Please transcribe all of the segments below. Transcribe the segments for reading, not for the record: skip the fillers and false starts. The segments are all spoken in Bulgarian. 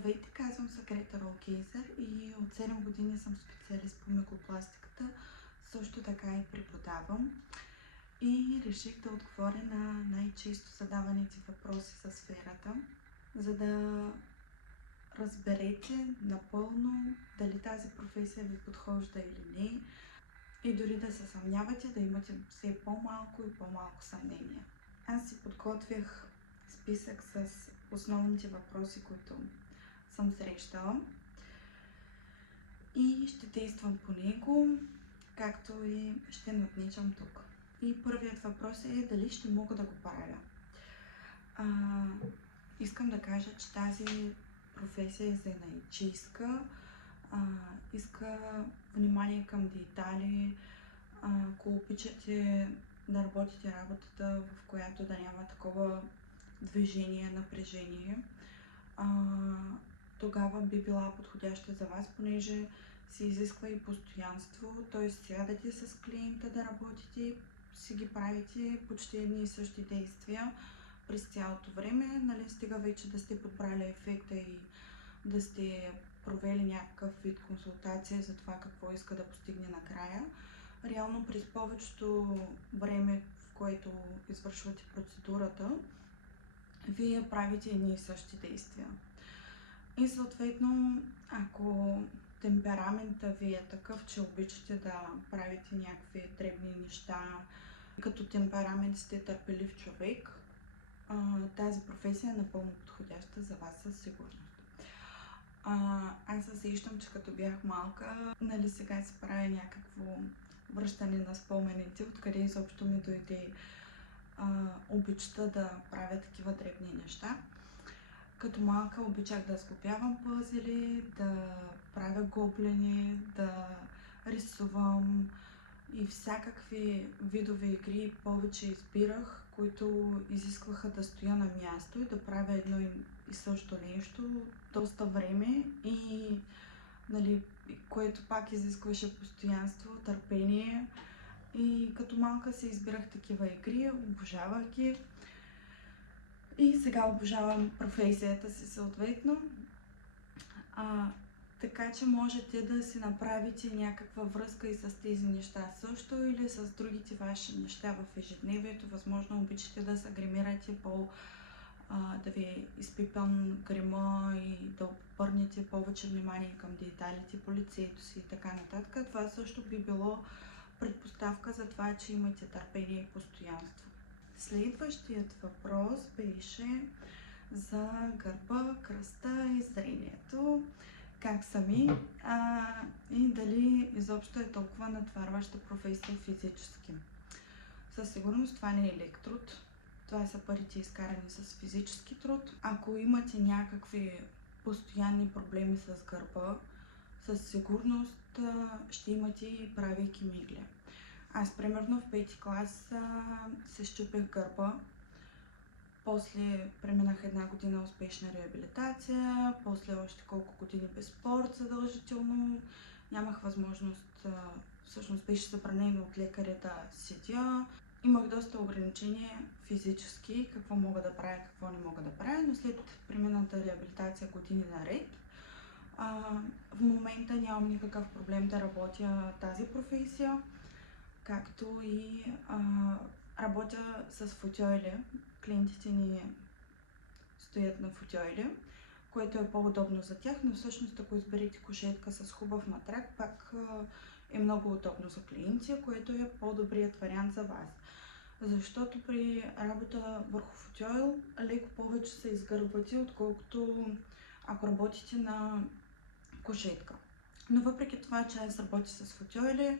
Здравейте, казвам се Грета Ролкейзер и от 7 години съм специалист по микропластиката, също така и преподавам. И реших да отговоря на най-често задаваните въпроси за сферата, за да разберете напълно дали тази професия ви подхожда или не и дори да се съмнявате, да имате все по-малко и по-малко съмнения. Аз си подготвях списък с основните въпроси, които съм срещала и ще действам по него, както и ще надничам тук. И първият въпрос е дали ще мога да го правя. Искам да кажа, че тази професия е занаятчийска, иска внимание към детайли. Ако обичате да работите работата, в която да няма такова движение, напрежение, тогава би била подходяща за вас, понеже се изисква и постоянство, т.е. сядате с клиента да работите, си ги правите почти едни и същи действия през цялото време, нали, стига вече да сте подбрали ефекта и да сте провели някакъв вид консултация за това какво иска да постигне накрая. Реално през повечето време, в което извършвате процедурата, вие правите едни и същи действия. И съответно, ако темперамента ви е такъв, че обичате да правите някакви дребни неща, като темперамент сте търпелив човек, тази професия е напълно подходяща за вас със сигурност. Аз се сещам, че като бях малка, нали сега си правя някакво връщане на спомените, откъде изобщо ми дойде обичта да правя такива дребни неща. Като малка обичах да сглобявам пъзели, да правя гоблени, да рисувам и всякакви видове игри повече избирах, които изискваха да стоя на място и да правя едно и също нещо доста време и нали, което пак изискваше постоянство, търпение. И като малка се избирах такива игри, обожавах ги. И сега обожавам професията си съответно. Така че можете да си направите някаква връзка и с тези неща също или с другите ваши неща в ежедневието. Възможно обичате да се гримирате да ви е изпипан грима и да обърнете повече внимание към детайлите по лицето си и така нататък. Това също би било предпоставка за това, че имате търпение и постоянство. Следващият въпрос беше за гърба, кръста и зрението. Как сами и дали изобщо е толкова натварваща професия физически. Със сигурност това не е лек труд. Това са парите изкарани с физически труд. Ако имате някакви постоянни проблеми с гърба, със сигурност ще имате и правейки мигли. Аз примерно в 5-ти клас се счупих гърба. После преминах 1 година успешна реабилитация, после още колко години без спорт задължително. Нямах възможност, всъщност беше забранено от лекаря да седя. Имах доста ограничения физически, какво мога да правя, какво не мога да правя, но след премината реабилитация години наред, в момента нямам никакъв проблем да работя тази професия, както и работя с футьойли. Клиентите ни стоят на футьойли, което е по-удобно за тях, но всъщност ако изберете кушетка с хубав матрак, пак е много удобно за клиенти, което е по-добрият вариант за вас. Защото при работа върху футьойл леко повече се изгърбвате, отколкото ако работите на кушетка. Но въпреки това, че аз работя с футьойли,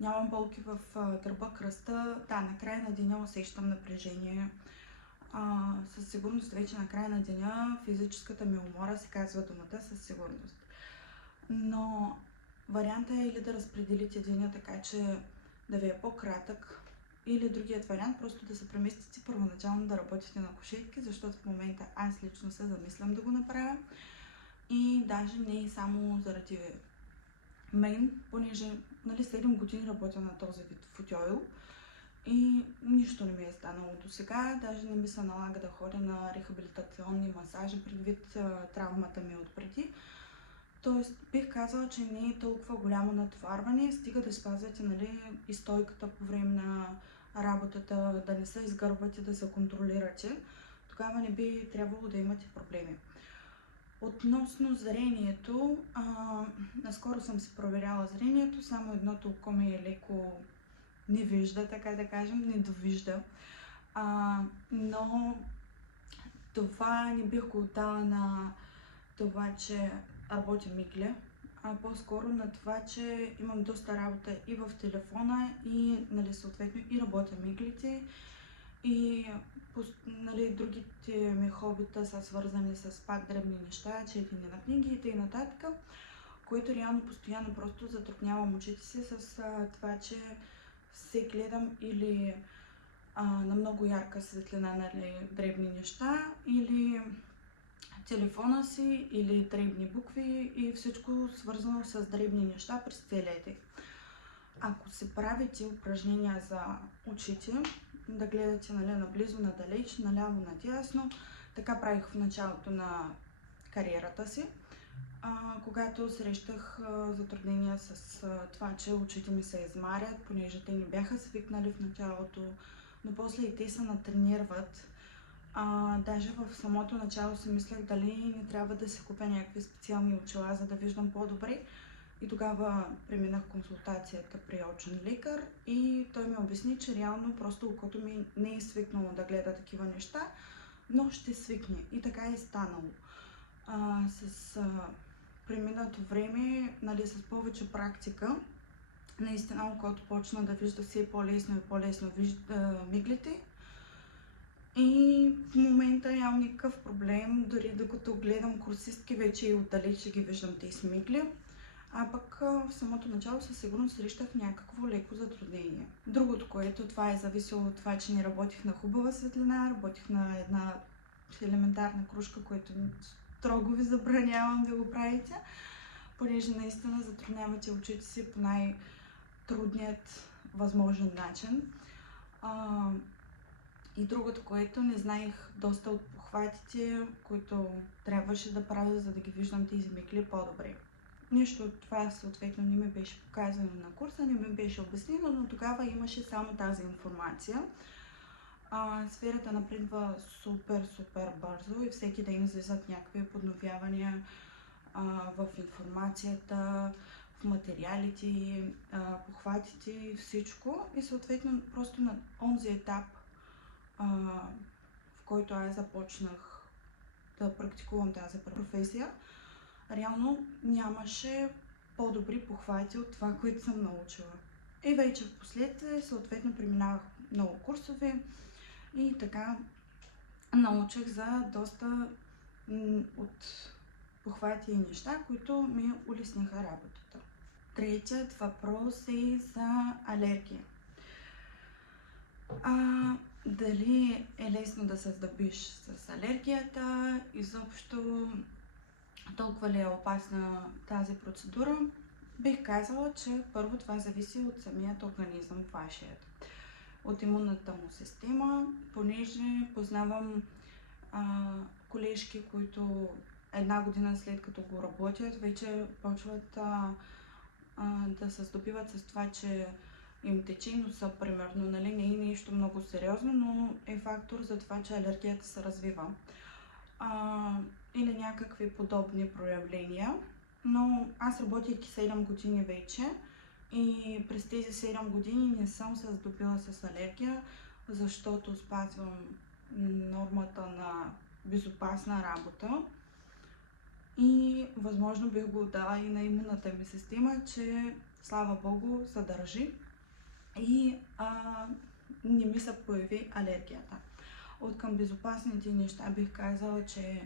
нямам болки в гърба, кръста. Да, на края на деня усещам напрежение. Със сигурност вече на края на деня физическата ми умора се казва думата със сигурност. Но вариантът е или да разпределите деня така, че да ви е по-кратък, или другият вариант просто да се преместите първоначално да работите на кушетки, защото в момента аз лично се замислям да го направя. И даже не е само заради мен, понеже 7 години работя на този вид футьойл и нищо не ми е станало до сега. Даже не ми се налага да ходя на рехабилитационни масажи предвид травмата ми отпреди. Тоест бих казала, че не е толкова голямо натоварване, стига да спазвате, нали, и стойката по време на работата, да не се изгърбвате, да се контролирате. Тогава не би трябвало да имате проблеми. Относно зрението, наскоро съм си проверяла зрението, само едното око ми е леко не вижда, така да кажем, не довижда. Но това не бих го отдала на това, че работя мигля, а по-скоро на това, че имам доста работа и в телефона, и нали, съответно и работя миглите, и нали, другите ми хобита са свързани с пак дребни неща, четене на книги и т.н., което реално постоянно просто затруднявам очите си с това, че се гледам или на много ярка светлина, нали, дребни неща, или телефона си, или дребни букви и всичко свързано с дребни неща през целия ден. Ако се правите упражнения за очите, да гледате, нали, наблизо, надалеч, наляво, надясно, така правих в началото на кариерата си, когато срещах затруднения с това, че очите ми се измарят, понеже те не бяха свикнали в началото, но после и те се натренират. Даже в самото начало си мислех дали не трябва да си купя някакви специални очила, за да виждам по-добре. И тогава преминах консултацията при очен лекар и той ми обясни, че реално просто окото ми не е свикнало да гледа такива неща, но ще свикне. И така е станало. С преминато време, нали, с повече практика, наистина окото почна да вижда все по-лесно и по-лесно миглите. И в момента нямам никакъв проблем, дори докато гледам курсистки, вече и отдалеч ще ги виждам тези мигли. А пък в самото начало със сигурност срещах някакво леко затруднение. Другото, което това е зависело от това, че не работих на хубава светлина, работих на една елементарна кружка, което строго ви забранявам да го правите, понеже наистина затруднявате очите си по най-трудният възможен начин. И другото, което не знаех доста от похватите, които трябваше да правя, за да ги виждам тези мигли по-добре. Нищо от това съответно не ми беше показано на курса, не ми беше обяснено, но тогава имаше само тази информация. Сферата напредва супер бързо и всеки ден излизат някакви подновявания в информацията, в материалите, похватите, всичко. И съответно просто на онзи етап, в който аз започнах да практикувам тази професия, реално нямаше по-добри похвати от това, което съм научила. И вече в последствие съответно преминавах много курсове и така научих за доста от похвати и неща, които ми улесниха работата. Третият въпрос е за алергия. Дали е лесно да се здобиш с алергията, изобщо толкова ли е опасна тази процедура? Бих казала, че първо това зависи от самият организъм, вашият, от имунната му система, понеже познавам колежки, които една година след като го работят, вече почват да се здобиват с това, че им тече носа, примерно, нали, не е нещо много сериозно, но е фактор за това, че алергията се развива. Или някакви подобни проявления. Но аз работейки 7 години вече и през тези 7 години не съм се здобила с алергия, защото спазвам нормата на безопасна работа и възможно бих го дала и на имунната ми система, че слава Богу се държи и не ми се появи алергията. От към безопасните неща бих казала, че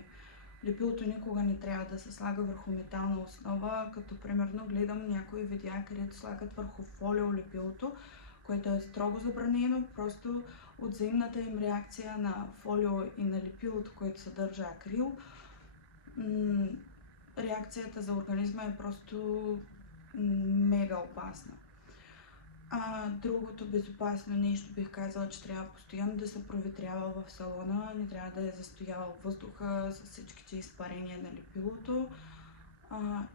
лепилото никога не трябва да се слага върху метална основа, като примерно гледам някои видеа, където слагат върху фолио лепилото, което е строго забранено, просто от взаимната им реакция на фолио и на лепилото, което съдържа акрил. Реакцията за организма е просто мега опасна. Другото безопасно нещо бих казала, че трябва постоянно да се проветрява в салона, не трябва да е застоял въздуха с всичките изпарения на лепилото.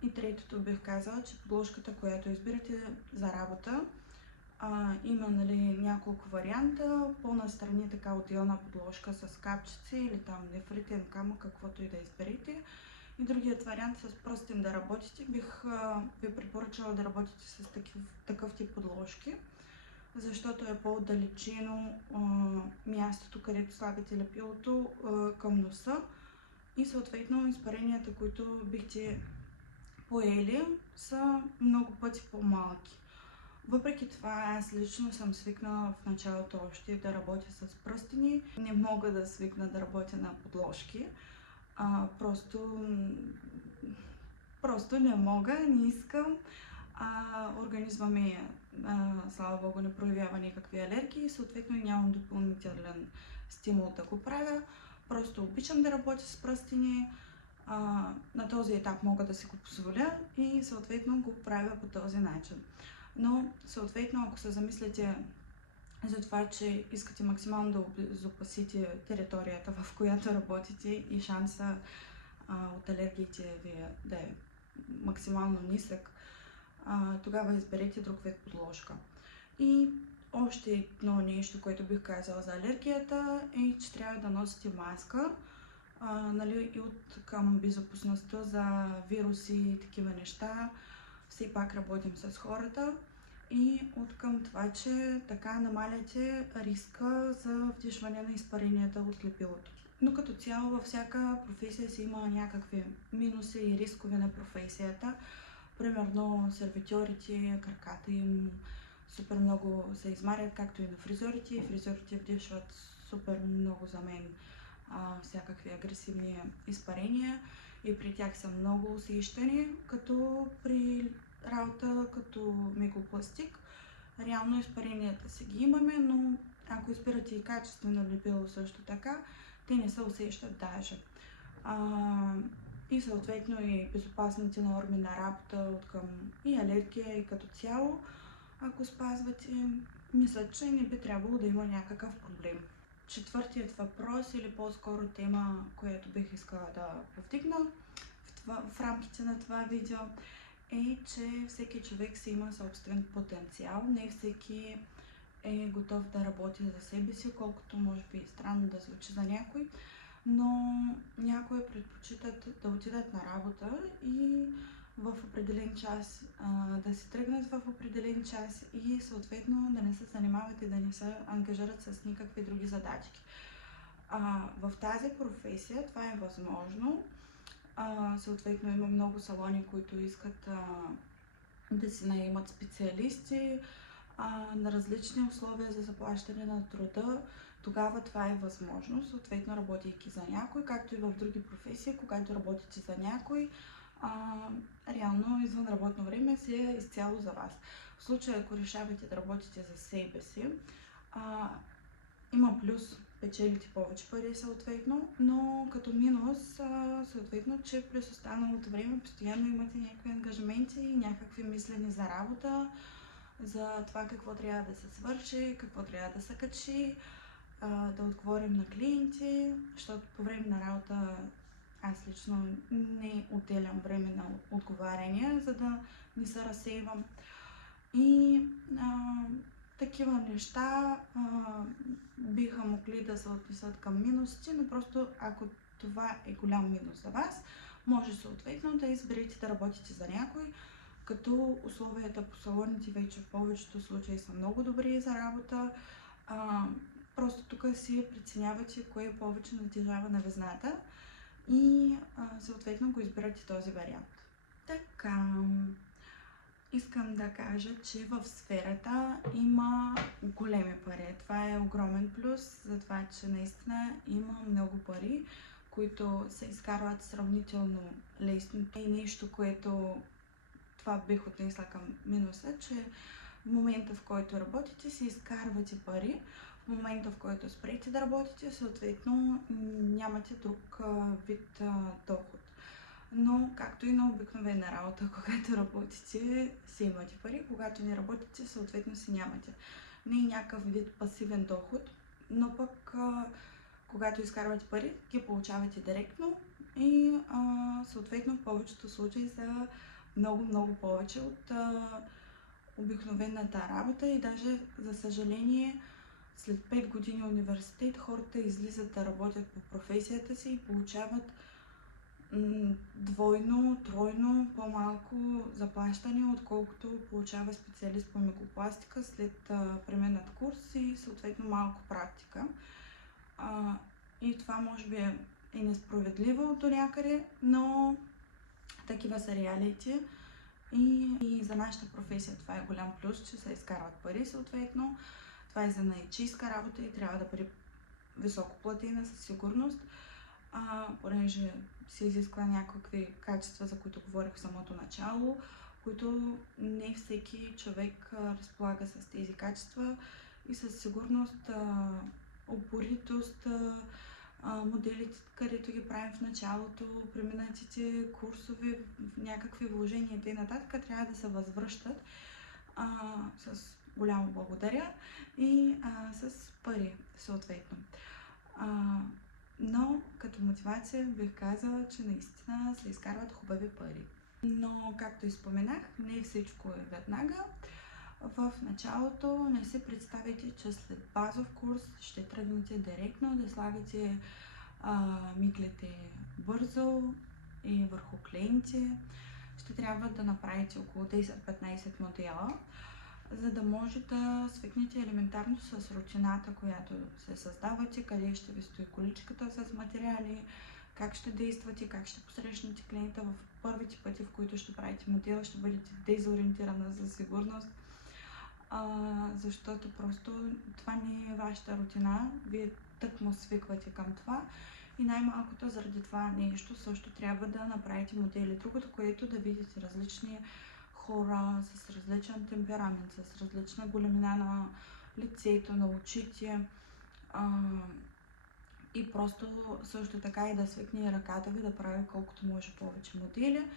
И третото бих казала, че подложката, която избирате за работа, има няколко варианта. По-настрани така отделна подложка с капчици или там нефритен камък, каквото и да изберете. И другият вариант с пръстен да работите, бих ви препоръчала да работите с такъв тип подложки, защото е по-отдалечено мястото, където слагате лепилото към носа и съответно изпаренията, които бихте поели, са много пъти по-малки. Въпреки това, аз лично съм свикнала в началото още да работя с пръстени. Не мога да свикна да работя на подложки. Просто не мога, не искам. Организма ми, слава богу, не проявява никакви алергии и съответно нямам допълнителен стимул да го правя. Просто обичам да работя с пръстени. На този етап мога да си го позволя и съответно го правя по този начин. Но съответно, ако се замислите за това, че искате максимално да обезопасите територията, в която работите и шанса от алергиите ви да е максимално нисък, тогава изберете друг вид подложка. И още едно нещо, което бих казала за алергията е, че трябва да носите маска. И от към безопасността за вируси и такива неща, все пак работим с хората и от към това, че така намаляте риска за вдишване на изпаренията от лепилото. Но като цяло във всяка професия си има някакви минуси и рискове на професията. Примерно сервитьорите, краката им супер много се измарят, както и на фризьорите. Фризьорите вдишват супер много за мен всякакви агресивни изпарения и при тях са много усещани, като при работа като микропластик. Реално изпаренията си ги имаме, но ако избирате и качествено лепило също така, те не се усещат даже. И съответно и безопасните норми на работа от към и алергия и като цяло, ако спазвате, мисля, че не би трябвало да има някакъв проблем. Четвъртият въпрос или по-скоро тема, която бих искала да повдигна в рамките на това видео, е, че всеки човек си има собствен потенциал. Не всеки е готов да работи за себе си, колкото може би странно да звучи за някой, но някои предпочитат да отидат на работа и в определен час да се тръгнат в определен час и съответно да не се занимават и да не се ангажират с никакви други задачки. В тази професия това е възможно. Съответно има много салони, които искат да си наемат специалисти на различни условия за заплащане на труда. Тогава това е възможно, съответно работейки за някой, както и в други професии, когато работите за някой, реално извън работно време си е изцяло за вас. В случая, ако решавате да работите за себе си, има плюс, печелите повече пари съответно, но като минус съответно, че през останалото време постоянно имате някакви ангажименти, някакви мислени за работа, за това какво трябва да се свърши, какво трябва да се качи, да отговорим на клиенти, защото по време на работа аз лично не отделям време на отговаряния, за да не се разсейвам. И такива неща биха могли да се отнесат към минусите, но просто ако това е голям минус за вас, може съответно да изберете да работите за някой, като условията по салоните вече в повечето случаи са много добри за работа. Просто тук си преценявате кое повече натежава на везната и съответно го избирате този вариант. Така, искам да кажа, че в сферата има големи пари. Това е огромен плюс за това, че наистина има много пари, които се изкарват сравнително лесно. И нещо, което това бих отнесла към минуса, че в момента, в който работите, си изкарвате пари. В момента, в който спрете да работите, съответно нямате друг вид доход. Но както и на обикновена работа, когато работите, си имате пари, когато не работите, съответно си нямате. Не е някакъв вид пасивен доход, но пък когато изкарвате пари, ги получавате директно и съответно в повечето случаи са много повече от обикновената работа и даже, за съжаление, след 5 години университет хората излизат да работят по професията си и получават двойно, тройно по-малко заплащане, отколкото получава специалист по микропластика след преминат курс и съответно малко практика. И това може би е несправедливо до някъде, но такива са реалити. И за нашата професия това е голям плюс, че се изкарват пари съответно. Това е за занаятчийска работа и трябва да бъде високо платена със сигурност, понеже се изисква някакви качества, за които говорих в самото начало, които не всеки човек разполага с тези качества и със сигурност упоритост, моделите, където ги правим в началото, преминатите курсове, някакви вложения и т.н. трябва да се възвръщат с голямо благодаря и с пари съответно. Но като мотивация бих казала, че наистина се изкарват хубави пари. Но, както и споменах, не всичко е веднага. В началото не си представите, че след базов курс ще тръгнете директно да слагате миглите бързо и върху клиенти. Ще трябва да направите около 10-15 модела, за да може да свикнете елементарно с рутината, която се създавате, къде ще ви стои количката с материали, как ще действате, как ще посрещнете клиента в първите пъти, в които ще правите модела, ще бъдете дезориентирана за сигурност, защото просто това не е вашата рутина, вие тъкмо свиквате към това и най-малкото заради това нещо също трябва да направите модели. Другото, което да видите различни хора с различен темперамент, с различна големина на лицето, на очите и просто също така и да свикне ръката ви да прави колкото може повече модели,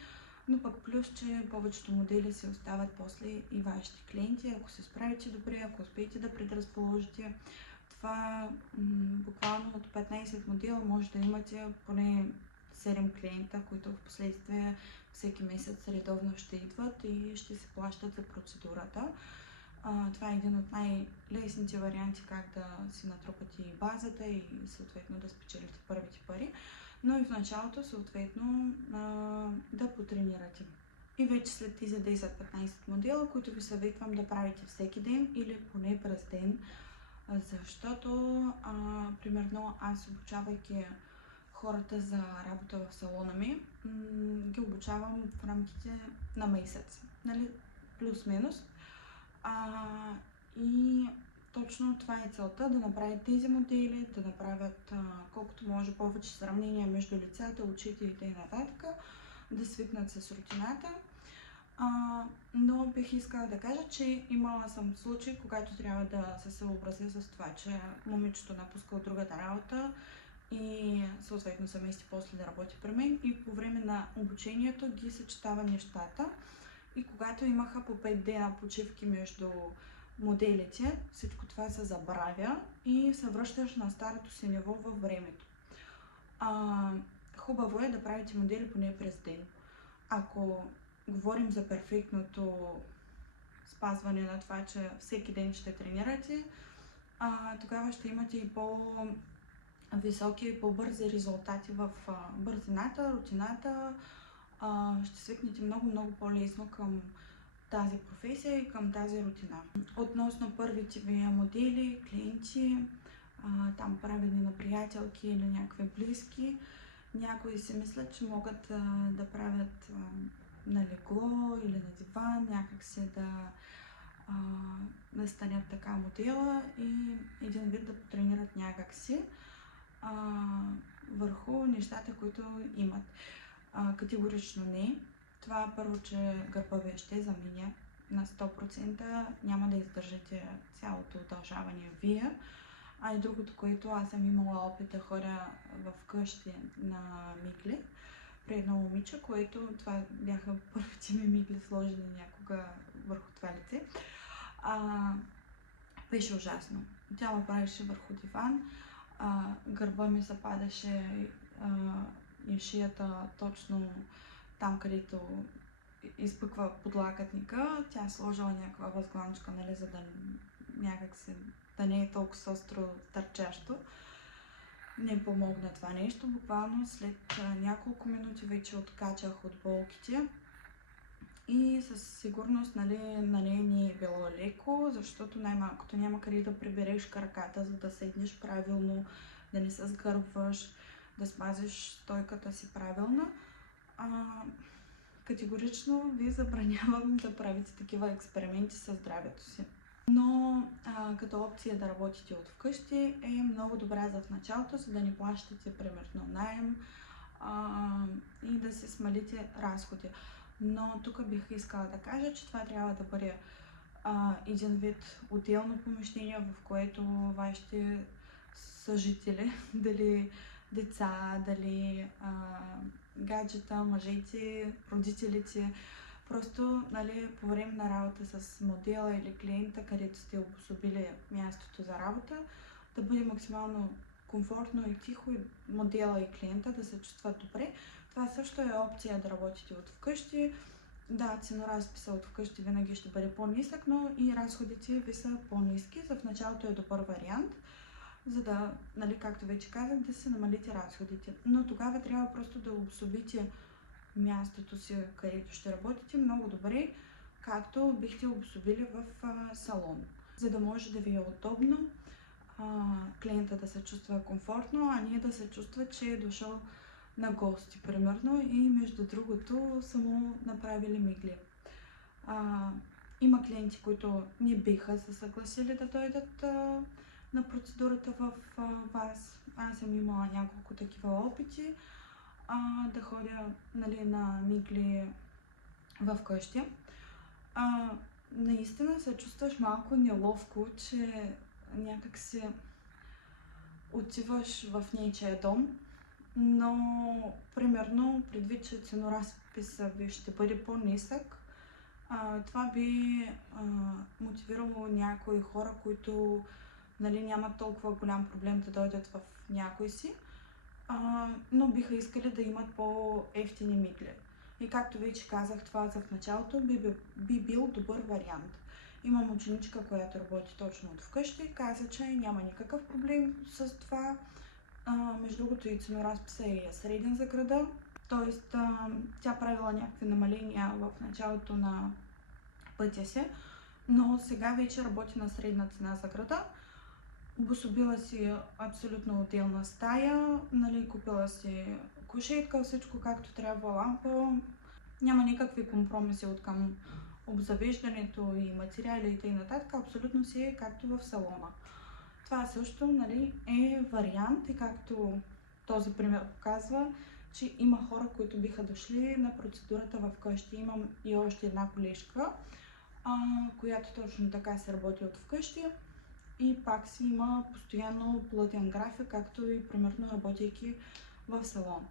но пък плюс, че повечето модели се остават после и вашите клиенти, ако се справите добре, ако успеете да предразположите. Това буквално от 15 модела може да имате поне 7 клиента, които в последствие всеки месец редовно ще идват и ще се плащат за процедурата. Това е един от най-лесните варианти как да си натрупате и базата и съответно да спечелите първите пари, но и в началото съответно да потренирате. И вече след тези 10-15 модела, които ви съветвам да правите всеки ден или поне през ден, защото примерно аз, обучавайки хората за работа в салона ми, ги обучавам в рамките на месец, нали, плюс-минус. И точно това е целта, да направят тези модели, да направят колкото може повече сравнения между лицата, очите и т.н., да свикнат с рутината. Но бих искала да кажа, че имала съм случай, когато трябва да се съобразя с това, че момичето напуска от другата работа и съответно се мести после да работи при мен и по време на обучението ги съчетава нещата. И когато имаха по 5 дена почивки между моделите, всичко това се забравя и се връщаш на старото си ниво във времето. Хубаво е да правите модели поне през ден. Ако говорим за перфектното спазване на това, че всеки ден ще тренирате, тогава ще имате и по-високи и по-бързи резултати в бързината, рутината. Ще свикнете много по-лесно към тази професия и към тази рутина. Относно първите ви модели, клиенти, там правени на приятелки или някакви близки, някои си мислят, че могат да правят на легло или на диван, някак се да настанят така модела и един вид да потренират някак си върху нещата, които имат. Категорично не. Това първо, че гърба ви ще заменя на 100%, няма да издържате цялото удължаване вие. И другото, което аз съм имала опит да ходя в къщи на мигли, при едно момиче, което това бяха първите ми мигли сложени някога върху това лице. Беше ужасно. Тя ме правеше върху диван, гърба ми западаше и шията точно там, където изпъква подлакътника. Тя сложила някаква възглавничка, нали, за да някак се да не е толкова остро търчащо. Не помогна това нещо. Буквално след няколко минути вече откачах от болките. И със сигурност, нали, на нея не е било леко, защото най-малкото няма къде да прибереш краката, за да седнеш правилно, да не се сгърбваш, да спазиш стойката си правилна. Категорично ви забранявам да правите такива експерименти със здравето си. Но като опция да работите от вкъщи е много добра за в началото, за да не плащате примерно наем и да се смалите разходи. Но тук бих искала да кажа, че това трябва да бъде един вид отделно помещение, в което вашите съжители, дали деца, дали гаджета, мъжете, родителите, просто, нали, по време на работа с модела или клиента, където сте обособили мястото за работа, да бъде максимално комфортно и тихо и модела и клиента да се чувстват добре. Това също е опция да работите от вкъщи. Да, ценоразписа от вкъщи винаги ще бъде по-нисък, но и разходите ви са по-ниски. За в началото е добър вариант, за да, нали, както вече казах, да се намалите разходите. Но тогава трябва просто да обособите мястото си, където ще работите, много добре, както бихте обособили в салон, за да може да ви е удобно, клиента да се чувства комфортно, а ние да се чувства, че е дошъл на гости, примерно, и между другото са му направили мигли. Има клиенти, които не биха се съгласили да дойдат на процедурата в вас. Аз съм имала няколко такива опити да ходя, нали, на мигли в къщи. Наистина се чувстваш малко неловко, че някак си отиваш в нечия дом, но примерно предвид, че ценоразписа ви ще бъде по-нисък, това би мотивирало някои хора, които, нали, нямат толкова голям проблем да дойдат в някой си, но биха искали да имат по-евтини мигли. И както вече казах, това за в началото би бил добър вариант. Имам ученичка, която работи точно от вкъщи, каза, че няма никакъв проблем с това. Между другото и ценоразписа е среден за града, т.е. тя правила някакви намаления в началото на пътя си, но сега вече работи на средна цена за града. Обособила си абсолютно отделна стая, нали, купила си кушетка, всичко както трябва, лампа. Няма никакви компромиси от към обзавеждането и материалите и нататък, абсолютно си е както в салона. Това също, нали, е вариант и както този пример показва, че има хора, които биха дошли на процедурата в къщи. Имам и още една колежка, която точно така се работи от вкъщи и пак си има постоянно плътен график, както и примерно работейки в салон.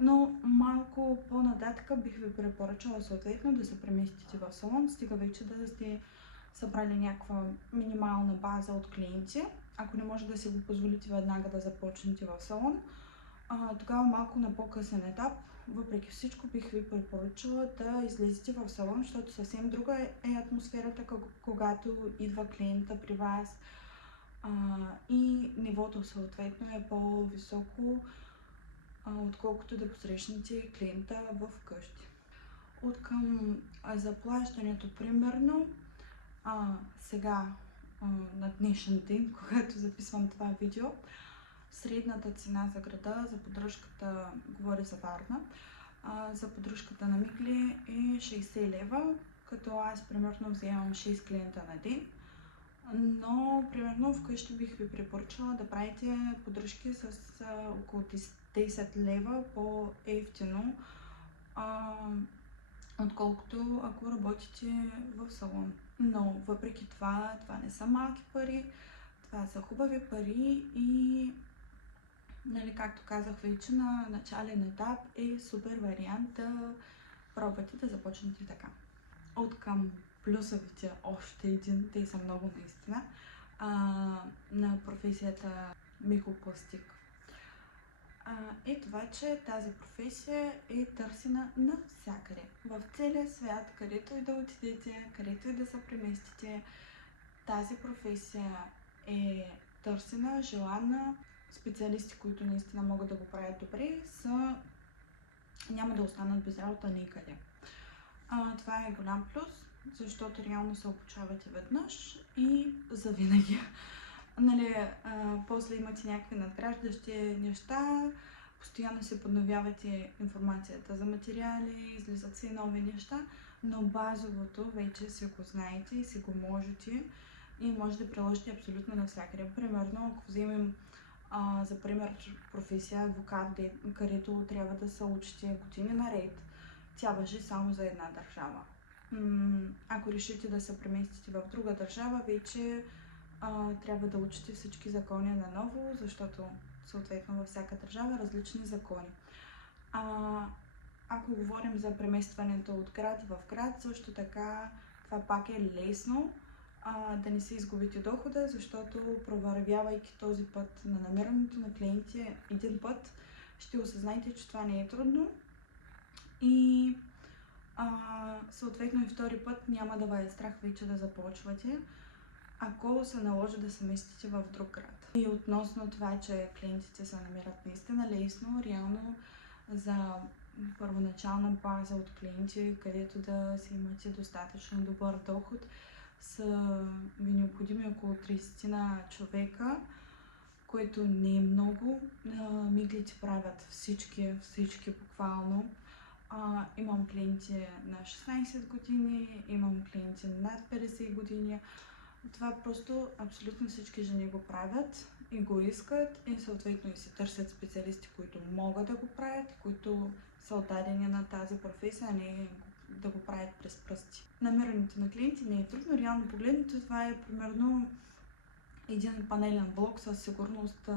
Но малко по-нататък бих ви препоръчала съответно да се преместите в салон, стига вече да сте събрали някаква минимална база от клиенти. Ако не може да си го позволите веднага да започнете в салон, тогава малко на по-късен етап, въпреки всичко, бих ви препоръчала да излезете в салон, защото съвсем друга е атмосферата, когато идва клиента при вас и нивото съответно е по-високо, отколкото да посрещнете клиента в къщи. От към заплащането, примерно, сега на днешен ден, когато записвам това видео, средната цена за града, за поддръжката, говоря за Варна, за поддръжката на мигли е 60 лева, като аз примерно вземам 6 клиента на ден, но примерно вкъщи бих ви препоръчала да правите поддръжки с около 10 лева по-евтино, отколкото ако работите в салон. Но въпреки това, това не са малки пари, това са хубави пари и Нали, както казах вече, на начален етап е супер вариант да пробвате да започнете така. От към плюсовите още един, те са много наистина, на професията микропластик. Е това, че тази професия е търсена навсякъде. В целия свят, където и да отидете, където и да се преместите, тази професия е търсена, желана. Специалисти, които наистина могат да го правят добре, няма да останат без работа никъде. Това е голям плюс, защото реално се обучавате веднъж и завинаги. Нали, после имате някакви надграждащи неща, постоянно се подновявате информацията за материали, излизат се нови неща, но базовото вече си го знаете и си го можете и може да приложите абсолютно навсякъде. Примерно, ако вземем за пример професия адвокат, където трябва да се учите години наред, тя важи само за една държава. Ако решите да се преместите в друга държава, вече трябва да учите всички закони наново, защото съответно във всяка държава различни закони. Ако говорим за преместването от град в град, също така това пак е лесно, да не се изгубите дохода, защото провървявайки този път на намирането на клиенти един път, ще осъзнаете, че това не е трудно и съответно и втори път няма да ви е страх вече да започвате, ако се наложи да се местите в друг град. И относно това, че клиентите се намират наистина лесно, реално за първоначална база от клиенти, където да си имате достатъчно добър доход, са ви необходими около 30 на човека, което не е много. Миглите правят всички буквално. Имам клиенти на 16 години, имам клиенти над 50 години. Това просто абсолютно всички жени го правят и го искат и съответно и се търсят специалисти, които могат да го правят, които са отдадени на тази професия, а не да го правят през пръсти. Намирането на клиенти не е трудно. Реално погледнато това е примерно един панелен блок. Със сигурност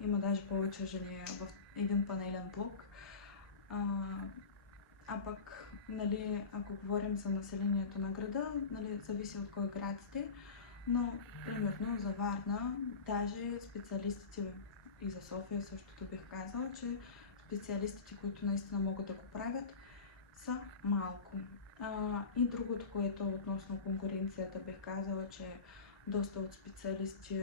има даже повече жени в един панелен блок. Пък, нали, ако говорим за населението на града, нали, зависи от кой град сте, но примерно за Варна, даже специалистите и за София същото бих казала, че специалистите, които наистина могат да го правят, са малко. И другото, което относно конкуренцията бих казала, че доста от специалисти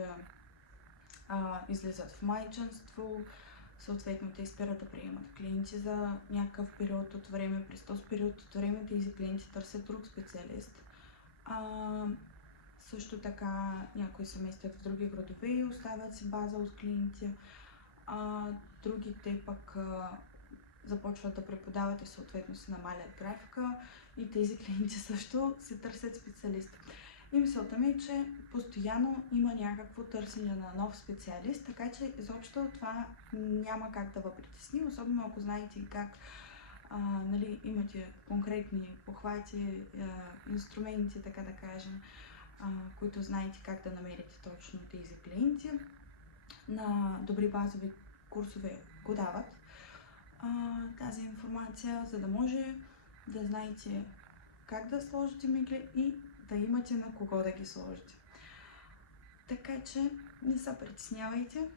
излизат в майчинство, съответно те спират да приемат клиенти за някакъв период от време. През този период от време тези клиенти търсят друг специалист. Също така някои се местят в други градове и оставят си база от клиенти. Другите пък започват да преподават и съответно се намалят графика и тези клиенти също се търсят специалисти. И мисълта ми е, че постоянно има някакво търсене на нов специалист, така че изобщо това няма как да ви притесни, особено ако знаете как нали, имате конкретни похвати, инструменти, така да кажем, които знаете как да намерите точно тези клиенти. На добри базови курсове го дават тази информация, за да може да знаете как да сложите мигли и да имате на кого да ги сложите. Така че не се притеснявайте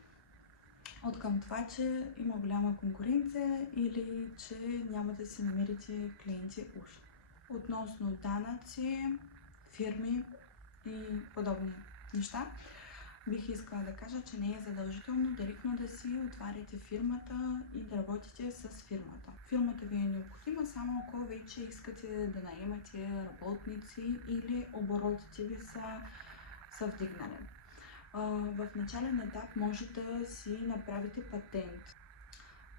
от към това, че има голяма конкуренция или че няма да си намерите клиенти уж. Относно данъци, фирми и подобни неща, бих искала да кажа, че не е задължително директно да си отваряте фирмата и да работите с фирмата. Фирмата ви е необходима само ако вече искате да наемате работници или оборотите ви са вдигнали. В начален етап може да си направите патент.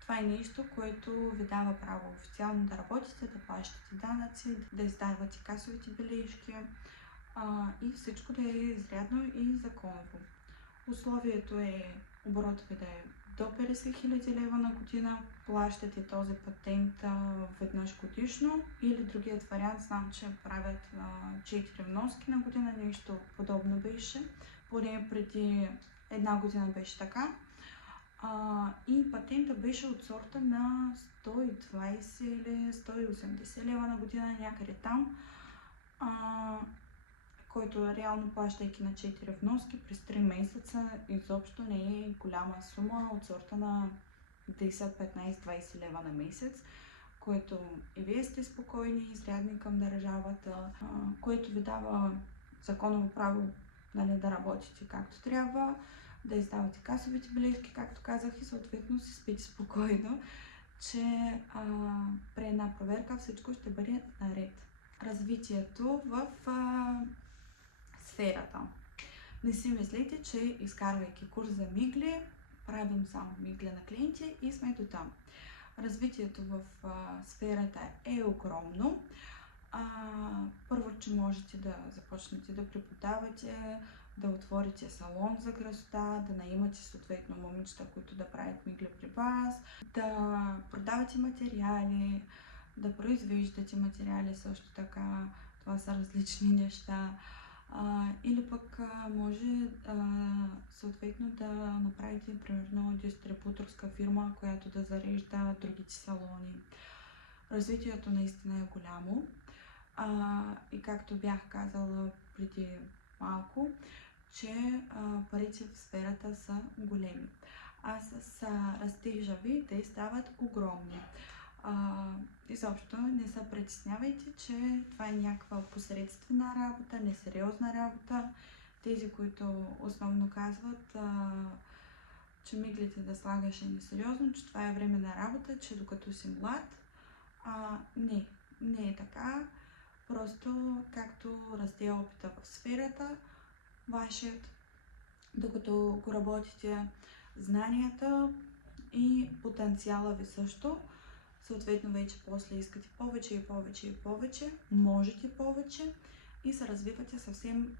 Това е нещо, което ви дава право официално да работите, да плащате данъци, да издавате касовите бележки и всичко да е изрядно и законово. Условието е оборот ви да е до 50 000 лева на година, плащате този патент веднъж годишно или другият вариант, знам, че правят 4 вноски на година, нещо подобно беше, поне преди една година беше така. И патента беше от сорта на 120 или 180 лева на година, някъде там, който реално плащайки на 4 вноски през 3 месеца изобщо не е голяма сума от сорта на 10, 15, 20 лева на месец, което и вие сте спокойни, изрядни към държавата, което ви дава законово право, нали, да работите както трябва, да издавате касовите билетки, както казах, и съответно си спите спокойно, че при една проверка всичко ще бъде наред. Развитието в сферата. Не си мислите, че изкарвайки курс за мигли, правим само мигли на клиенти и сме до там. Развитието в сферата е огромно. Първо, че можете да започнете да преподавате, да отворите салон за красота, да наемате съответно момичета, които да правят мигли при вас, да продавате материали, да произвеждате материали също така. Това са различни неща. Или пък може съответно да направите примерно дистрибуторска фирма, която да зарежда другите салони. Развитието наистина е голямо. И както бях казала преди малко, че парите в сферата са големи. С растежа ви те стават огромни. Изобщо не се притеснявайте, че това е някаква посредствена работа, несериозна работа. Тези, които основно казват, че миглите да слагаш е несериозно, че това е временна работа, че докато си млад, не е така. Просто както расте опита в сферата, вашият, докато го работите, знанията и потенциала ви също. Съответно вече после искате повече и повече и повече, можете повече и се развивате съвсем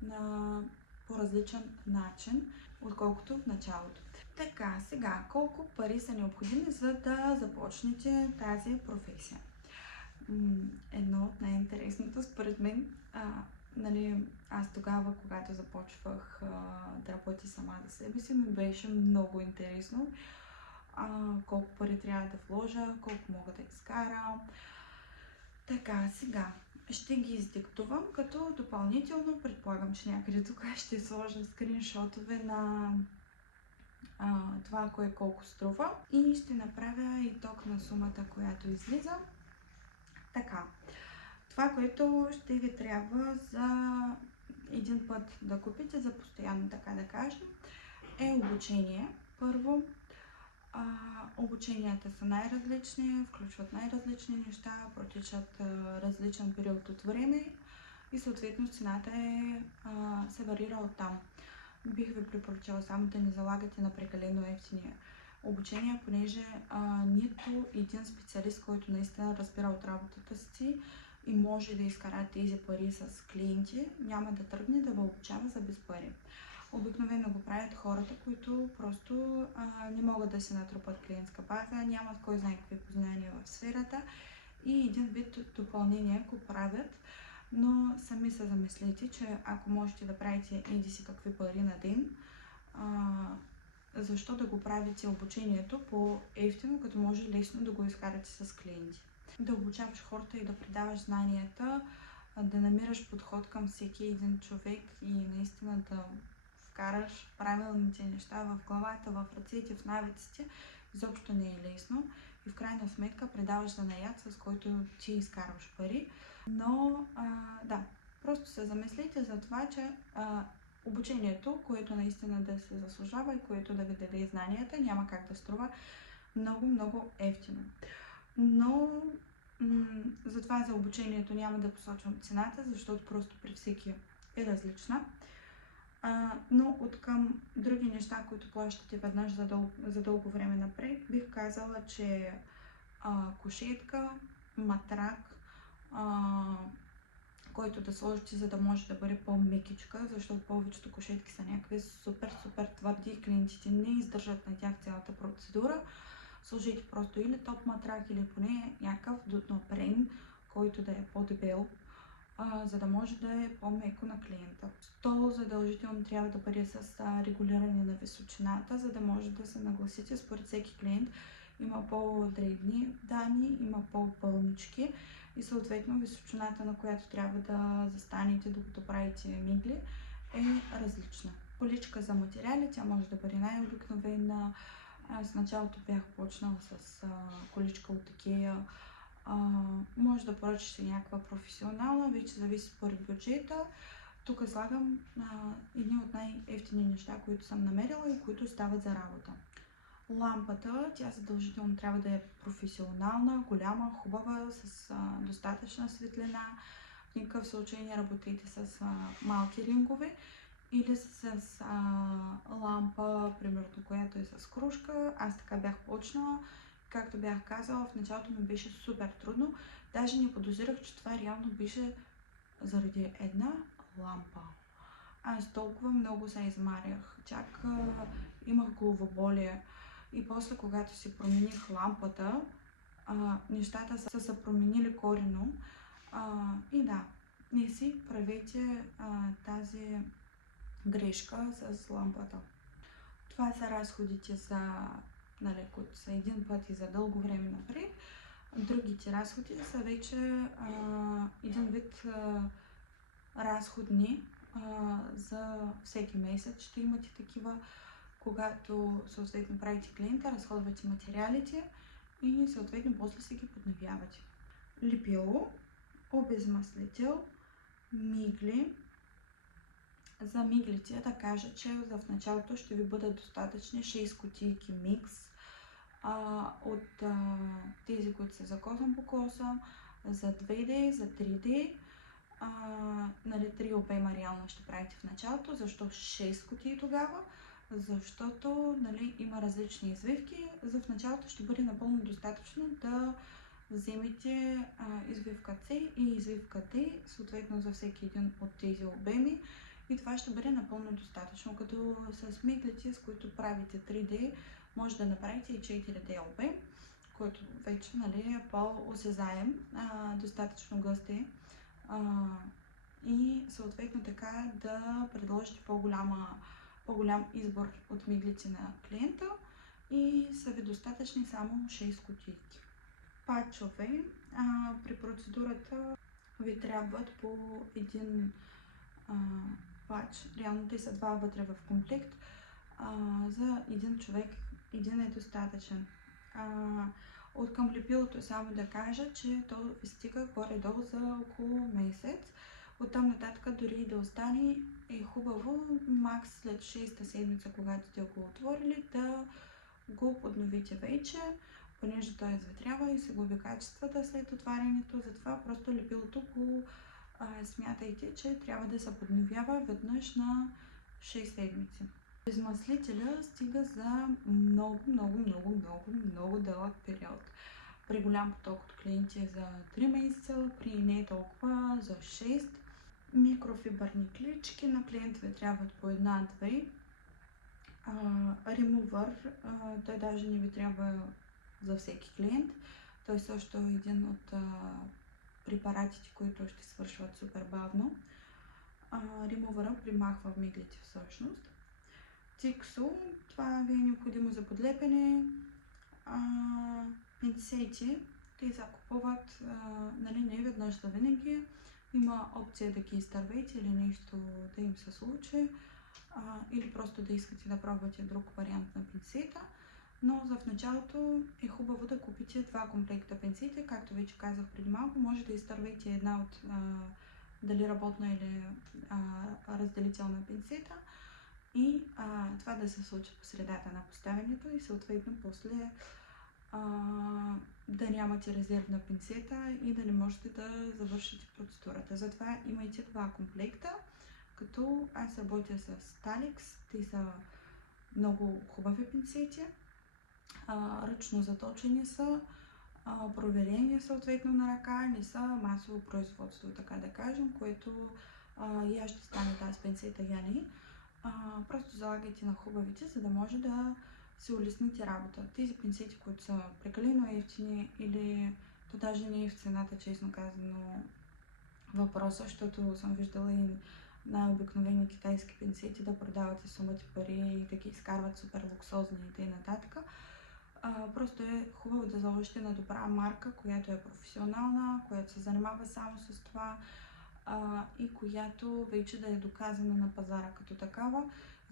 по различен начин, отколкото в началото. Така, сега, колко пари са необходими, за да започнете тази професия? Едно от най-интересното според мен, нали, аз тогава, когато започвах да работя сама за себе си, ми беше много интересно колко пари трябва да вложа, колко мога да изкарам. Така, сега ще ги издиктувам, като допълнително предполагам, че някъде тук ще сложа скриншотове на това кое колко струва и ще направя итог на сумата, която излиза. Така, това, което ще ви трябва за един път да купите, за постоянно, така да кажем, е обучение. Първо, обученията са най-различни, включват най-различни неща, протичат различен период от време и съответно цената се варира от там. Бих ви препоръчала само да не залагате на прекалено евтини обучения, понеже нито един специалист, който наистина разбира от работата си и може да изкара тези пари с клиенти, няма да тръгне да ви обучава за без пари. Обикновено го правят хората, които просто не могат да се натрупат клиентска база, нямат кой знае какви познания в сферата и един вид допълнение го правят, но сами се замислите, че ако можете да правите еди си какви пари на ден, защо да го правите обучението по-евтино, като може лесно да го изкарате с клиенти. Да обучаваш хората и да предаваш знанията, да намираш подход към всеки един човек и наистина да вкараш правилните неща в главата, в ръцете, в навиците, изобщо не е лесно и в крайна сметка предаваш занаят, с който ти изкарваш пари. Но да, просто се замислите за това, че обучението, което наистина да се заслужава и което да ви даде знанията, няма как да струва много евтино. Но затова за обучението няма да посочвам цената, защото просто при всеки е различна. Но от към други неща, които плащате веднъж за дълго време напред, бих казала, че кушетка, матрак, който да сложите, за да може да бъде по-мекичка, защото повечето кушетки са някакви супер твърди и клиентите не издържат на тях цялата процедура. Сложите просто или топ матрак, или поне някакъв напрен, който да е по-дебел, за да може да е по-меко на клиента. То задължително трябва да бъде с регулиране на височината, за да може да се нагласите според всеки клиент. Има по-дребни дами, има по-пълнички и съответно височината, на която трябва да застанете докато правите мигли, е различна. Количка за материали, тя може да бъде най-обикновена. Аз в началото бях почнала с количка от Ikea. Може да поръчате някаква професионална, вече зависи според бюджета. Тук слагам едни от най-евтини неща, които съм намерила и които стават за работа. Лампата, тя задължително трябва да е професионална, голяма, хубава, с достатъчна светлина. В никакъв случай не работете с малки рингове или с лампа, примерно, която е с кружка. Аз така бях почнала. Както бях казала, в началото ми беше супер трудно. Даже не подозирах, че това реално беше заради една лампа. Аз толкова много се измарях. Чак имах главоболие. И после, когато си промених лампата, нещата са се променили коренно. И да, не си правете тази грешка с лампата. Това са разходите за, които са един път и за дълго време напред. Другите разходи са вече един вид разходни за всеки месец. Ще имате такива, когато съответно правите клиента, разходвате материалите и съответно после си ги подновявате. Лепило, обезмаслител, мигли. За миглите да кажа, че в началото ще ви бъдат достатъчни 6 кутийки микс от тези, които са за косъм по косъм, за 2D, за 3D. 3 обема реално ще правите в началото. Защо 6 кутии тогава? Защото има различни извивки. За в началото ще бъде напълно достатъчно да вземете извивка C и извивка D, съответно за всеки един от тези обеми. И това ще бъде напълно достатъчно, като с миглите, с които правите 3D, може да направите и 4D обем, който вече е по-осезаем, достатъчно гъст е. И съответно така да предложите по-голям избор от миглите на клиента и са ви достатъчни само 6 кутийки. Пачове. При процедурата ви трябват по един пач. Реално те са два вътре в комплект. За един човек един е достатъчен. От към лепилото само да кажа, че то ви стига горе-долу за около месец. Оттам нататък дори да остане е хубаво макс след 6-та седмица, когато сте го отворили, да го подновите вече, понеже той изветрява и се губи качествата след отварянето. Затова просто лепилото го смятайте, че трябва да се подновява веднъж на 6 седмици. Безмаслителя стига за много дълъг период. При голям поток от клиенти е за 3 месеца, при не толкова за 6. Микрофибърни клички на клиентове трябват по една-две. Ремувър, той даже не ви трябва за всеки клиент. Той също е един от препаратите, които ще свършват супер бавно. Ремувъра примахва миглите всъщност. Тиксо, това ви е необходимо за подлепене. Пинцети, те се купуват не веднъж за винаги. Има опция да ги изтървете или нещо да им се случи. Или просто да искате да пробвате друг вариант на пинцета. Но в началото е хубаво да купите два комплекта пинцети. Както вече казах преди малко, може да изтървете една от дали работна или разделителна пинцета. И това да се случи по средата на поставянето и съответно после да нямате резервна пинцета и да не можете да завършите процедурата. Затова имайте два комплекта, като аз работя с Talix. Те са много хубави пинцети, ръчно заточени са, проверени съответно на ръка, не са масово производство, така да кажем, което я ще стане тази пинцета, я не. Просто залагайте на хубавите, за да може да се улесните работа. Тези пинцети, които са прекалено ефтини или то даже не е в цената, честно казано, въпроса, защото съм виждала и най-обикновени китайски пинцети да продават и сумати пари и да ги изкарват супер луксозни и т.н. Просто е хубаво да заложите на добра марка, която е професионална, която се занимава само с това и която вече да е доказана на пазара като такава.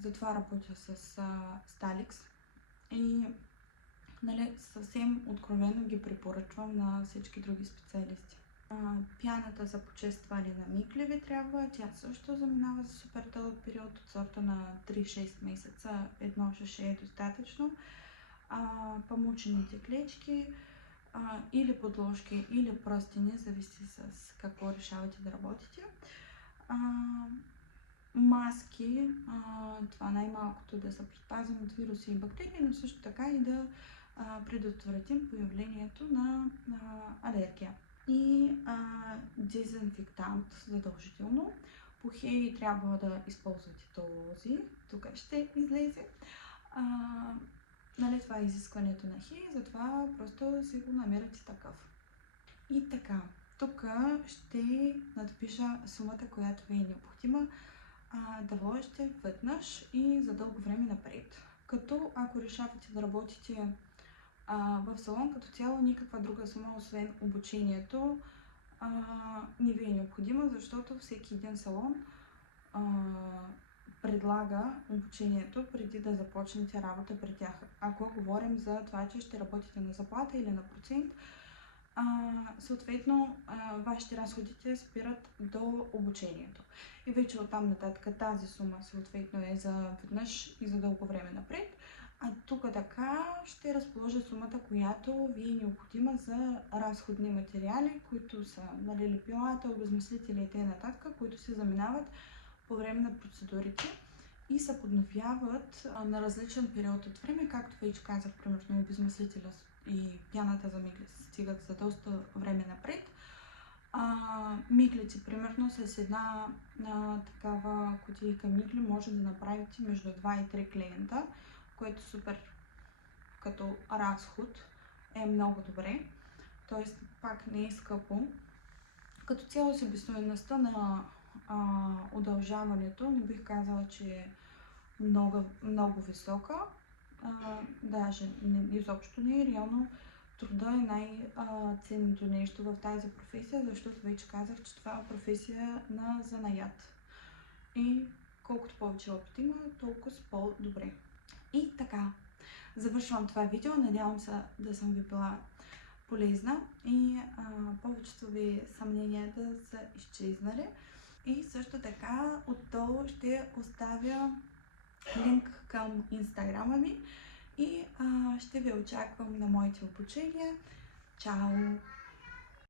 Затова работя с Stalix и нали, съвсем откровено ги препоръчвам на всички други специалисти. Пяната за почистване на микли ви трябва. Тя също заминава за супер дълъг период от сорта на 3-6 месеца. Едно шеше е достатъчно. Памучените клечки или подложки, или пръстени, зависи с какво решавате да работите. Маски, това най-малкото да се предпазим от вируси и бактерии, но също така и да предотвратим появлението на алергия. И дезинфектант задължително. По хей трябва да използвате този. Тук ще излезе. Нали, това е изискването на хей, затова просто си го намерите такъв. И така, тук ще надпиша сумата, която ви е необходима да вложите веднъж и за дълго време напред. Като ако решавате да работите в салон, като цяло никаква друга сума, освен обучението, не ви е необходима, защото всеки един салон предлага обучението преди да започнете работа при тях. Ако говорим за това, че ще работите на заплата или на процент, съответно вашите разходите спират до обучението. И вече оттам нататък тази сума съответно е за веднъж и за дълго време напред. А тук така ще разположа сумата, която ви е необходима за разходни материали, които са нали, лепилата, обезмислители и т.н., които се заминават по време на процедурите и се подновяват на различен период от време, както вече казах, примерно обезмислителя и пяната за мигли се стигат за доста време напред. Миглите, примерно с една такава кутийка мигли може да направите между 2 и 3 клиента, което супер като разход е много добре, т.е. пак не е скъпо. Като цяло себестойността на удължаването не бих казала, че е много висока. Даже изобщо не е. Реално труда е най-ценното нещо в тази професия, защото вече казах, че това е професия на занаят. И колкото повече опит има, толкова по-добре. И така, завършвам това видео. Надявам се да съм ви била полезна и повечето ви съмнения да са изчезнали. И също така отдолу ще оставя линк към инстаграма ми и ще ви очаквам на моите обучения. Чао!